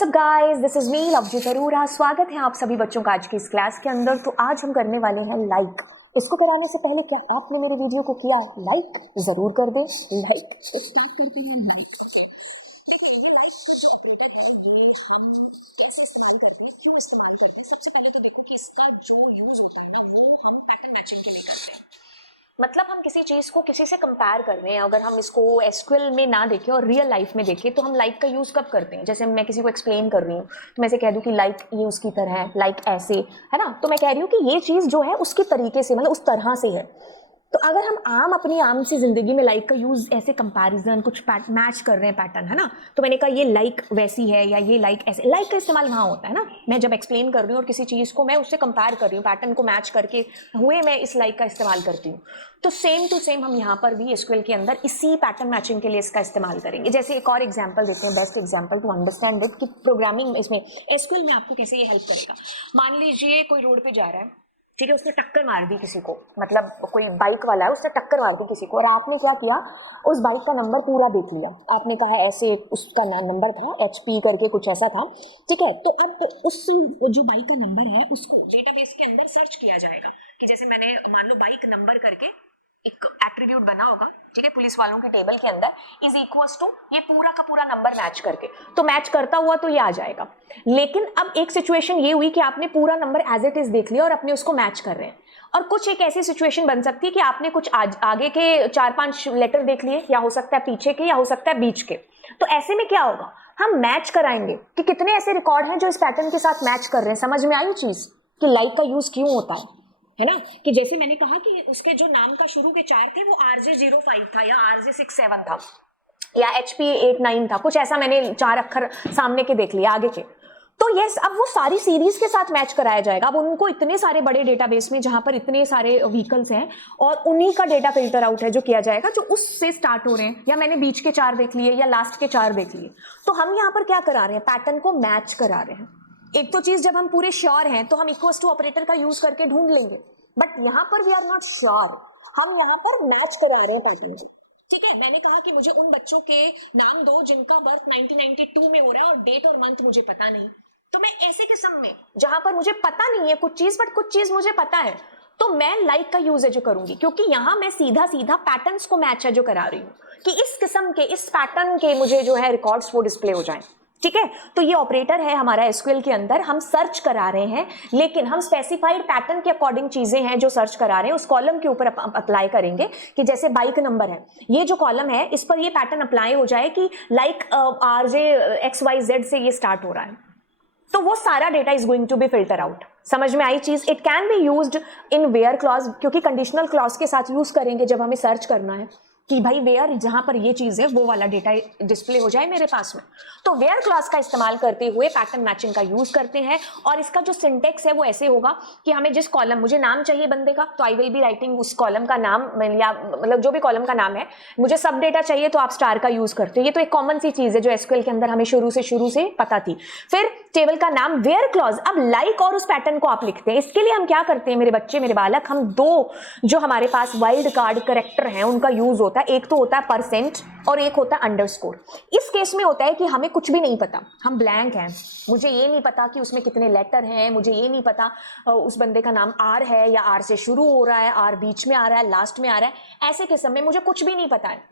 WhatsApp guys, this is me Lovejeet Arora. स्वागत है आप सभी बच्चों का आज की इस क्लास के अंदर। तो आज हम करने वाले हैं लाइक। इसको कराने से पहले क्या आपने मेरे वीडियो को किया लाइक? जरूर कर दें लाइक। स्टार्ट करते हैं लाइक। देखो ये लाइक का जो ऑपरेटर है ये हम कैसे इस्तेमाल करते हैं, क्यों इस्तेमाल करते हैं। सबसे पहले तो देखो कि इसका जो यूज होता है ना वो हम पैटर्न मैचिंग के लिए करते हैं। मतलब हम किसी चीज को किसी से कंपेयर कर रहे हैं, अगर हम इसको एसक्यूएल में ना देखें और रियल लाइफ में देखें तो हम लाइक का यूज कब करते हैं। जैसे मैं किसी को एक्सप्लेन कर रही हूँ तो मैं से कह दूं कि लाइक ये उसकी तरह है, लाइक ऐसे है ना, तो मैं कह रही हूँ कि ये चीज जो है उसके तरीके से, मतलब उस तरह से है। तो अगर हम अपनी आम सी जिंदगी में लाइक का यूज ऐसे कंपैरिजन कुछ मैच कर रहे हैं पैटर्न, है ना, तो मैंने कहा ये लाइक वैसी है या ये लाइक ऐसे। लाइक का इस्तेमाल वहाँ होता है ना, मैं जब एक्सप्लेन कर रही हूँ और किसी चीज को मैं उससे कंपेयर कर रही हूँ, पैटर्न को मैच करके हुए मैं इस लाइक का इस्तेमाल करती हूँ। तो सेम टू सेम हम यहाँ पर भी एसक्यूएल के अंदर इसी पैटर्न मैचिंग के लिए इसका इस्तेमाल करेंगे। जैसे एक और एग्जांपल देते हैं, best example to understand it कि प्रोग्रामिंग इसमें एसक्यूएल में आपको कैसे ये हेल्प करेगा। मान लीजिए कोई रोड पे जा रहा है, ठीक है, उसने टक्कर मार दी किसी को, मतलब कोई बाइक वाला है उसने टक्कर मार दी किसी को, और आपने क्या किया, उस बाइक का नंबर पूरा देख लिया। आपने कहा ऐसे उसका नंबर था HP करके कुछ ऐसा था, ठीक है। तो अब उस जो बाइक का नंबर है उसको डेटाबेस के अंदर सर्च किया जाएगा कि जैसे मैंने मान लो बाइक नंबर करके एक एट्रीब्यूट बना होगा, ठीक है, पुलिस वालों की टेबल के अंदर इज इक्वल्स टू ये पूरा का पूरा नंबर मैच करके, तो मैच करता हुआ तो ये आ जाएगा। लेकिन अब एक सिचुएशन ये हुई कि आपने पूरा नंबर एज इट इज देख लिया और अपने उसको मैच कर रहे हैं। और कुछ एक ऐसी सिचुएशन बन सकती है कि आपने कुछ आगे के 4-5 लेटर देख लिए, या हो सकता है पीछे के, या हो सकता है बीच के। तो ऐसे में क्या होगा, हम मैच कराएंगे कि कितने ऐसे रिकॉर्ड हैं जो इस पैटर्न के साथ मैच कर रहे हैं। समझ में आई चीज कि लाइक का यूज क्यों होता है ना। कि जैसे मैंने कहा कि उसके जो नाम का शुरू के 4 थे वो RJ05 था या RJ67 था या HP89 था, कुछ ऐसा मैंने 4 अक्षर सामने के देख लिया आगे के। तो यस, अब वो सारी सीरीज के साथ मैच कराया जाएगा। अब उनको इतने सारे बड़े डेटाबेस में जहां पर इतने सारे व्हीकल्स हैं और उन्हीं का डेटा फिल्टर आउट है जो किया जाएगा जो उससे स्टार्ट हो रहे हैं, या मैंने बीच के 4 देख लिए या लास्ट के 4 देख लिए। तो हम यहाँ पर क्या करा रहे हैं, पैटर्न को मैच करा रहे हैं। एक तो चीज जब हम पूरे श्योर हैं तो हम इक्वल्स टू ऑपरेटर का यूज करके ढूंढ लेंगे, बट यहाँ पर वी आर नॉट श्योर, हम यहाँ पर मैच करा रहे हैं पैटर्न को, ठीक है। मैंने कहा कि मुझे उन बच्चों के नाम दो जिनका बर्थ 1992 में हो रहा है और डेट और मंथ मुझे पता नहीं। तो मैं ऐसे किस्म में जहां पर मुझे पता नहीं है कुछ चीज बट कुछ चीज मुझे पता है, तो मैं लाइक का यूज जो करूंगी, क्योंकि यहां मैं सीधा सीधा पैटर्न्स को मैच है जो करा रही हूँ कि इस किस्म के, इस पैटर्न के मुझे जो है रिकॉर्ड्स वो डिस्प्ले हो जाएं, ठीक है। तो ये ऑपरेटर है हमारा एसक्यूएल के अंदर, हम सर्च करा रहे हैं, लेकिन हम स्पेसिफाइड पैटर्न के अकॉर्डिंग चीजें हैं जो सर्च करा रहे हैं उस कॉलम के ऊपर अप्लाई करेंगे। कि जैसे बाइक नंबर है, ये जो कॉलम है इस पर ये पैटर्न अप्लाई हो जाए कि लाइक RJ XYZ से ये स्टार्ट हो रहा है, तो वो सारा data is going to be filter out. समझ में आई चीज। It can be used in where clause, क्योंकि कंडीशनल क्लॉज के साथ यूज करेंगे जब हमें सर्च करना है कि भाई वेयर जहां पर ये चीज है वो वाला डेटा डिस्प्ले हो जाए मेरे पास में। तो वेयर क्लॉज का इस्तेमाल करते हुए पैटर्न मैचिंग का यूज करते हैं, और इसका जो सिंटेक्स है वो ऐसे होगा कि हमें जिस कॉलम, मुझे नाम चाहिए बंदे का, तो आई विल बी राइटिंग उस कॉलम का नाम, या मतलब जो भी कॉलम का नाम है। मुझे सब डेटा चाहिए तो आप स्टार का यूज करते हो। ये तो एक कॉमन सी चीज है जो एसक्यूएल के अंदर हमें शुरू से पता थी। फिर टेबल का नाम वेयर क्लॉज, अब लाइक और उस पैटर्न को आप लिखते हैं। इसके लिए हम क्या करते हैं मेरे बच्चे, मेरे बालक, हम दो जो हमारे पास वाइल्ड कार्ड कैरेक्टर हैं उनका यूज होता है। एक तो होता है परसेंट और एक होता है अंडरस्कोर। इस केस में होता है कि हमें कुछ भी नहीं पता, हम ब्लैंक हैं, मुझे ये नहीं पता कि उसमें कितने लेटर हैं, मुझे ये नहीं पता उस बंदे का नाम R है या R से शुरू हो रहा है, R बीच में आ रहा है, लास्ट में आ रहा है, ऐसे किस्म में मुझे कुछ भी नहीं पता है।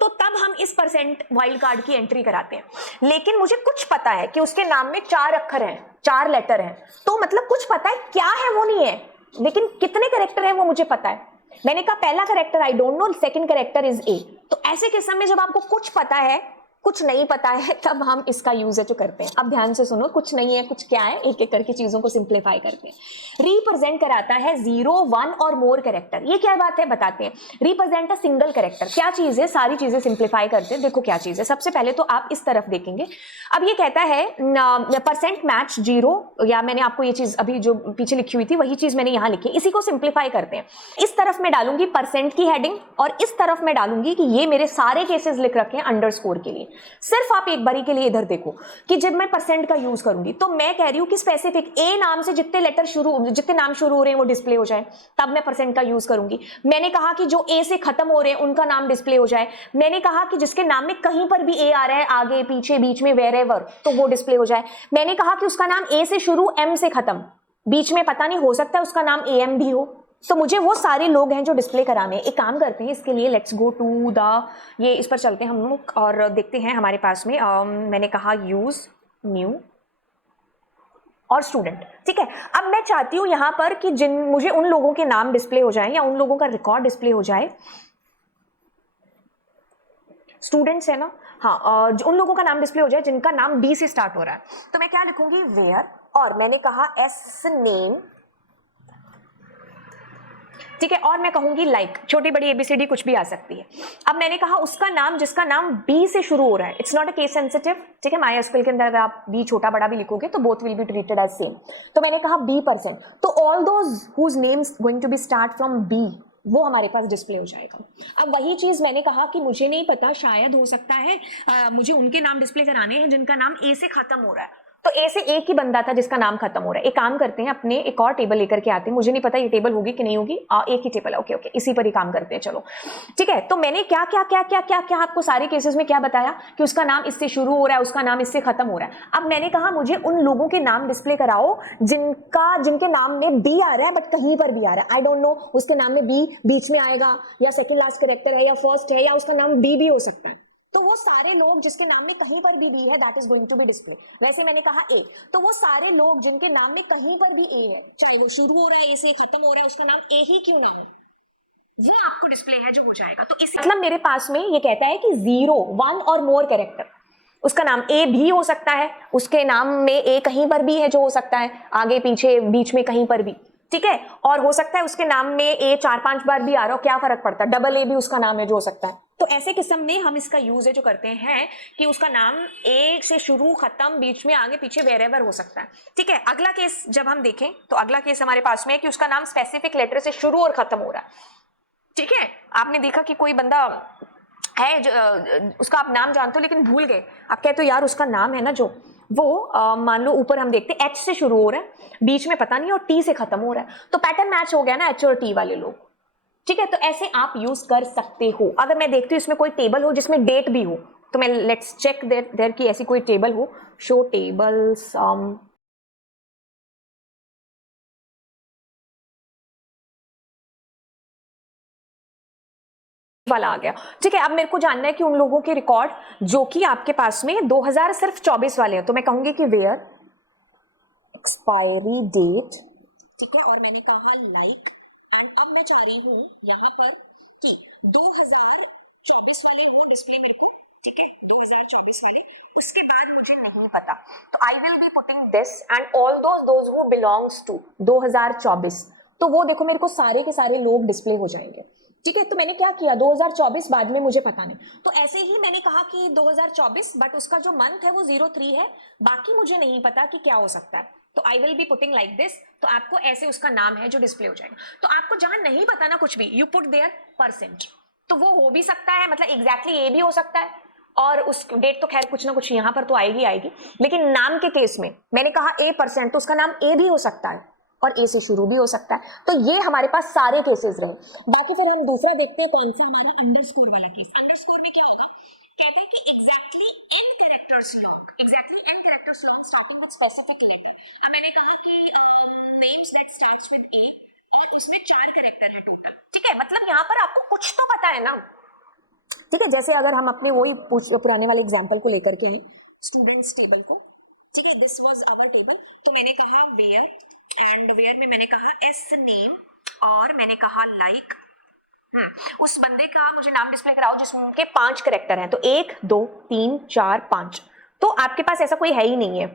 तो तब हम इस परसेंट वाइल्ड कार्ड की एंट्री कराते हैं। लेकिन मुझे कुछ पता है कि उसके नाम में 4 अक्षर हैं, 4 लेटर हैं, तो मतलब कुछ पता है, क्या है वो नहीं है, लेकिन कितने कैरेक्टर हैं वो मुझे पता है। मैंने कहा पहला character I don't know, second character is A। तो ऐसे किस्म में जब आपको कुछ पता है कुछ नहीं पता है, तब हम इसका यूज जो करते हैं। अब ध्यान से सुनो, कुछ नहीं है कुछ क्या है, एक एक करके चीजों को सिंप्लीफाई करते हैं। रिप्रेजेंट कराता है 0, 1 और मोर कैरेक्टर। ये क्या बात है बताते हैं। रिप्रेजेंट अ सिंगल कैरेक्टर, क्या चीज है, सारी चीजें सिंप्लीफाई करते हैं। देखो क्या चीज है, सबसे पहले तो आप इस तरफ देखेंगे। अब ये कहता है परसेंट मैच 0, या मैंने आपको ये चीज अभी जो पीछे लिखी हुई थी वही चीज मैंने यहाँ लिखी, इसी को सिंप्लीफाई करते हैं। इस तरफ मैं डालूंगी परसेंट की हेडिंग और इस तरफ मैं डालूंगी कि ये मेरे सारे केसेस लिख रखे हैं अंडरस्कोर के लिए। सिर्फ आप एक बारी के लिए इधर देखो कि जब मैं परसेंट का यूज करूंगी तो मैं कह रही हूं कि स्पेसिफिक ए नाम से जितने नाम शुरू हो रहे हैं वो डिस्प्ले हो जाए, तब मैं परसेंट का यूज करूंगी। मैंने कहा कि जो ए से खत्म हो रहे हैं उनका नाम डिस्प्ले हो जाए। मैंने कहा कि जिसके नाम में कहीं पर भी ए आ रहा है, आगे पीछे बीच में वेरेवर, तो वो डिस्प्ले हो जाए। मैंने कहा कि उसका नाम ए से शुरू एम से खत्म, बीच में पता नहीं, हो सकता है उसका नाम ए एम भी हो। तो मुझे वो सारे लोग हैं जो डिस्प्ले कराने हैं। एक काम करते हैं इसके लिए, लेट्स गो टू द, ये इस पर चलते हैं हम लोग और देखते हैं हमारे पास में मैंने कहा यूज न्यू और स्टूडेंट। ठीक है, अब मैं चाहती हूं यहां पर कि मुझे उन लोगों के नाम डिस्प्ले हो जाए या उन लोगों का रिकॉर्ड डिस्प्ले हो जाए। स्टूडेंट्स है ना, हाँ, उन लोगों का नाम डिस्प्ले हो जाए जिनका नाम बी से स्टार्ट हो रहा है। तो मैं क्या लिखूंगी, वेयर, और मैंने कहा एस नेम, ठीक है, और मैं कहूंगी लाइक, छोटी बड़ी एबीसीडी कुछ भी आ सकती है। अब मैंने कहा उसका नाम जिसका नाम बी से शुरू हो रहा है, it's not a case sensitive, ठीक है, MySQL के अंदर अगर आप बी छोटा बड़ा भी लिखोगे तो both will be treated as same. तो मैंने कहा B%, तो all those whose names going to be start from B, वो हमारे पास डिस्प्ले हो जाएगा। अब वही चीज मैंने कहा कि मुझे नहीं पता, शायद हो सकता है मुझे उनके नाम डिस्प्ले कराने हैं जिनका नाम ए से खत्म हो रहा है, तो ए से एक ही बंदा था जिसका नाम खत्म हो रहा है। एक काम करते हैं, अपने एक और टेबल लेकर के आते हैं, मुझे नहीं पता ये टेबल होगी कि नहीं होगी, एक ही टेबल है, ओके ओके, इसी पर ही काम करते हैं, चलो ठीक है। तो मैंने क्या क्या क्या क्या क्या क्या आपको सारे केसेस में क्या बताया कि उसका नाम इससे शुरू हो रहा है, उसका नाम इससे खत्म हो रहा है। अब मैंने कहा मुझे उन लोगों के नाम डिस्प्ले कराओ जिनके नाम में बी आ रहा है बट कहीं पर भी आ रहा है, आई डोंट नो उसके नाम में बी बीच में आएगा या सेकंड लास्ट कैरेक्टर है या फर्स्ट है या उसका नाम बी भी हो सकता है। तो वो सारे लोग जिसके नाम में कहीं पर भी बी है, that is going to be display. वैसे मैंने कहा ए, तो वो सारे लोग जिनके नाम में कहीं पर भी ए है, चाहे वो शुरू हो रहा है ए से, खत्म हो रहा है, उसका नाम ए ही क्यों ना हो, वो आपको डिस्प्ले है जो हो जाएगा। तो इस मतलब मेरे पास में ये कहता है कि 0, 1 और मोर कैरेक्टर, उसका नाम ए भी हो सकता है, उसके नाम में ए कहीं पर भी है जो हो सकता है, आगे पीछे बीच में कहीं पर भी, ठीक है, और हो सकता है उसके नाम में ए 4-5 बार भी आ रहा हो, क्या फर्क पड़ता है, डबल ए भी उसका नाम है जो हो सकता है। तो ऐसे किस्म में हम इसका यूज जो करते हैं कि उसका नाम ए से शुरू, खत्म, बीच में, आगे पीछे, वेरेवर हो सकता है। ठीक है, अगला केस जब हम देखें तो अगला केस हमारे पास में है कि उसका नाम स्पेसिफिक लेटर से शुरू और खत्म हो रहा है। ठीक है, आपने देखा कि कोई बंदा है जो उसका आप नाम जानते हो लेकिन भूल गए, आप कहते हो यार उसका नाम है ना जो वो मान लो ऊपर हम देखते हैं H से शुरू हो रहा है, बीच में पता नहीं और T से खत्म हो रहा है, तो पैटर्न मैच हो गया ना H और T वाले लोग। ठीक है, तो ऐसे आप यूज कर सकते हो। अगर मैं देखती हूँ इसमें कोई टेबल हो जिसमें डेट भी हो, तो मैं लेट्स चेक देयर की ऐसी कोई टेबल हो, शो टेबल्स, वाला आ गया। ठीक है, अब मेरे को जानना है कि उन लोगों के रिकॉर्ड जो कि आपके पास में 2024 वाले हैं, तो मैं कहूंगी कि वेयर एक्सपायरी डेट, ठीक है, और मैंने कहा लाइक, अब मैं चाह रही हूँ यहाँ पर कि 2024 वाले को डिस्प्ले करो, ठीक है, 2024 वाले, उसके बाद मुझे नहीं पता, तो I will be putting this and all those who belongs to 2024, तो वो देखो मेरे को सारे के सारे लोग डिस्प्ले हो जाएंगे। ठीक है, तो मैंने क्या किया, 2024 बाद में मुझे पता नहीं, तो ऐसे ही मैंने कहा कि 2024 बट उसका जो मंथ है वो 03 है, बाकी मुझे नहीं पता कि क्या हो सकता है, तो I will be putting like this, तो आपको ऐसे उसका नाम है जो डिस्प्ले हो जाएगा। तो आपको जहां नहीं पता ना कुछ भी, यू पुट देयर परसेंट, तो वो हो भी सकता है, मतलब एग्जैक्टली ए भी हो सकता है, और उस डेट तो खैर कुछ ना कुछ यहाँ पर तो आएगी आएगी, लेकिन नाम के केस में मैंने कहा A%, तो उसका नाम ए भी हो सकता है और ए से शुरू भी हो सकता है। तो ये हमारे पास सारे केसेस रहे। बाकी फिर हम दूसरा देखते हैं कौन सा हमारा अंडरस्कोर वाला केस। अंडरस्कोर में क्या होगा, कहते हैं कि exactly n characters long, exactly n characters long starting with specific letter. अब मैंने कहा कि names that starts with A और उसमें 4 कैरेक्टर है टोटल। ठीक है, मतलब यहाँ पर आपको कुछ तो पता है ना। ठीक है, जैसे अगर हम अपने वही पुराने वाले एग्जाम्पल को लेकर के आए, स्टूडेंट्स टेबल को, ठीक है, दिस वाज आवर टेबल, तो मैंने कहा वेयर, एंड वेयर में मैंने कहा एस नेम, और मैंने कहा लाइक, उस बंदे का मुझे नाम डिस्प्ले कराओ जिसके 5 कैरेक्टर हैं, तो 1 2 3 4 5, तो आपके पास ऐसा कोई है ही नहीं है।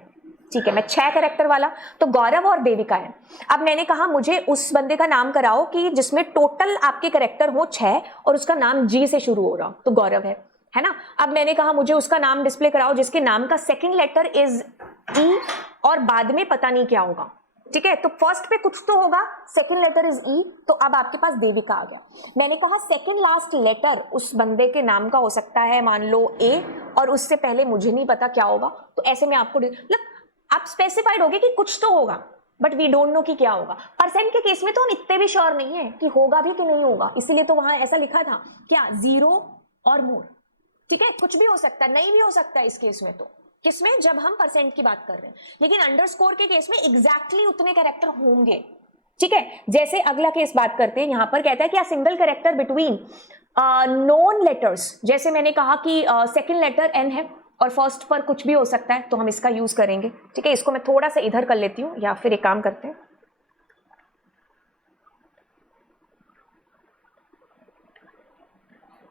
ठीक है, मैं 6 कैरेक्टर वाला, तो गौरव और देविका है। अब मैंने कहा मुझे उस बंदे का नाम कराओ कि जिसमें टोटल आपके कैरेक्टर हो 6 और उसका नाम जी से शुरू हो रहा, तो गौरव है ना। अब मैंने कहा मुझे उसका नाम डिस्प्ले कराओ जिसके नाम का सेकंड लेटर इज ई और बाद में पता नहीं क्या होगा, ठीक है, तो फर्स्ट पे कुछ तो होगा, सेकंड लेटर इज ई, तो अब आपके पास देविका आ गया। मैंने कहा सेकंड लास्ट लेटर उस बंदे के नाम का हो सकता है, मान लो ए, और उससे पहले मुझे नहीं पता क्या होगा, तो ऐसे में आपको मतलब आप स्पेसिफाइड होगे कि कुछ तो होगा, बट वी डोंट नो कि क्या होगा। परसेंट के केस में तो हम इतने भी श्योर नहीं है कि होगा भी कि नहीं होगा, इसीलिए तो वहां ऐसा लिखा था क्या, 0 और मोर। ठीक है, कुछ भी हो सकता है, नहीं भी हो सकता है इस केस में, तो किसमें, जब हम परसेंट की बात कर रहे हैं। लेकिन अंडरस्कोर के केस में एग्जैक्टली उतने कैरेक्टर होंगे। ठीक है, जैसे अगला केस बात करते हैं, यहां पर कहता है कि single character between non letters, जैसे मैंने कहा कि सेकंड लेटर एन है और फर्स्ट पर कुछ भी हो सकता है, तो हम इसका यूज करेंगे। ठीक है, इसको मैं थोड़ा सा इधर कर लेती हूं, या फिर एक काम करते हैं,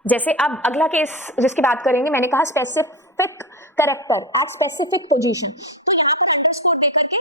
जैसे अब अगला केस जिसकी बात करेंगे, मैंने कहा specific character at specific position, तो यहाँ पर अंडरस्कोर दे करके,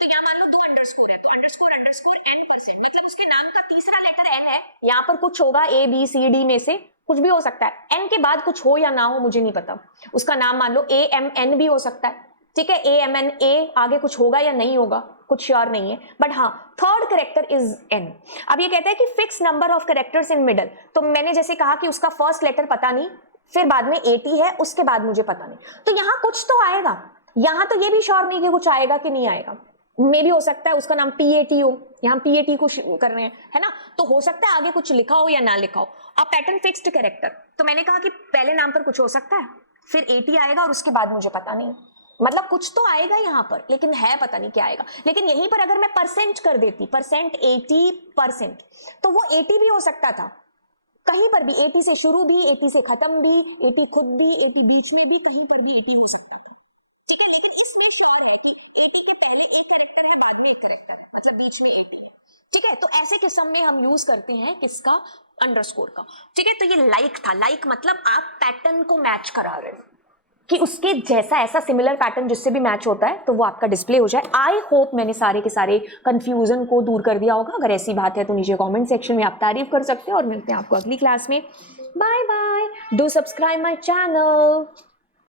तो यहाँ मान लो 2 अंडरस्कोर है, तो अंडरस्कोर अंडरस्कोर n%, मतलब उसके नाम का तीसरा लेटर n है, यहाँ पर कुछ होगा a b c d में से कुछ भी हो सकता है, n के बाद कुछ हो या ना हो मुझे नहीं पता, उसका नाम मान लो a m n भी हो सकता है। ठीक है, a m n a आगे कुछ होगा या नहीं होगा कुछ श्योर नहीं है, बट हाँ थर्ड करेक्टर इज n। अब ये कहता है कि fix number of characters in middle, तो मैंने जैसे कहा कि उसका फर्स्ट लेटर पता नहीं, फिर बाद में 80 है, उसके बाद मुझे पता नहीं, तो यहाँ कुछ तो आएगा। यहाँ तो ये भी श्योर नहीं कि कुछ आएगा कि नहीं आएगा, मे भी हो सकता है उसका नाम PAT हो, यहाँ PAT को कर रहे हैं, है ना, तो हो सकता है आगे कुछ लिखा हो या ना लिखा हो। अब पैटर्न फिक्स्ड कैरेक्टर, तो मैंने कहा कि पहले नाम पर कुछ हो सकता है, फिर 80 आएगा और उसके बाद मुझे पता नहीं, मतलब कुछ तो आएगा यहाँ पर, लेकिन है पता नहीं क्या आएगा। लेकिन यहीं पर अगर मैं परसेंट कर देती, परसेंट 80%, तो वो 80 भी हो सकता था, कहीं पर भी 80 से शुरू भी, 80 से खत्म भी, 80 खुद भी, 80 बीच में भी, कहीं पर भी 80 हो सकता था। ठीक है, लेकिन इसमें श्योर है कि 80 के पहले एक कैरेक्टर है, बाद में एक कैरेक्टर है, मतलब बीच में 80 है। ठीक है, तो ऐसे किस्म में हम यूज करते हैं किसका, अंडरस्कोर का। ठीक है, तो ये लाइक था, लाइक मतलब आप पैटर्न को मैच करा रहे हो कि उसके जैसा ऐसा सिमिलर पैटर्न जिससे भी मैच होता है तो वो आपका डिस्प्ले हो जाए। आई होप मैंने सारे के सारे कंफ्यूजन को दूर कर दिया होगा। अगर ऐसी बात है तो नीचे कमेंट सेक्शन में आप तारीफ कर सकते हैं, और मिलते हैं आपको अगली क्लास में। Bye bye, do subscribe my channel.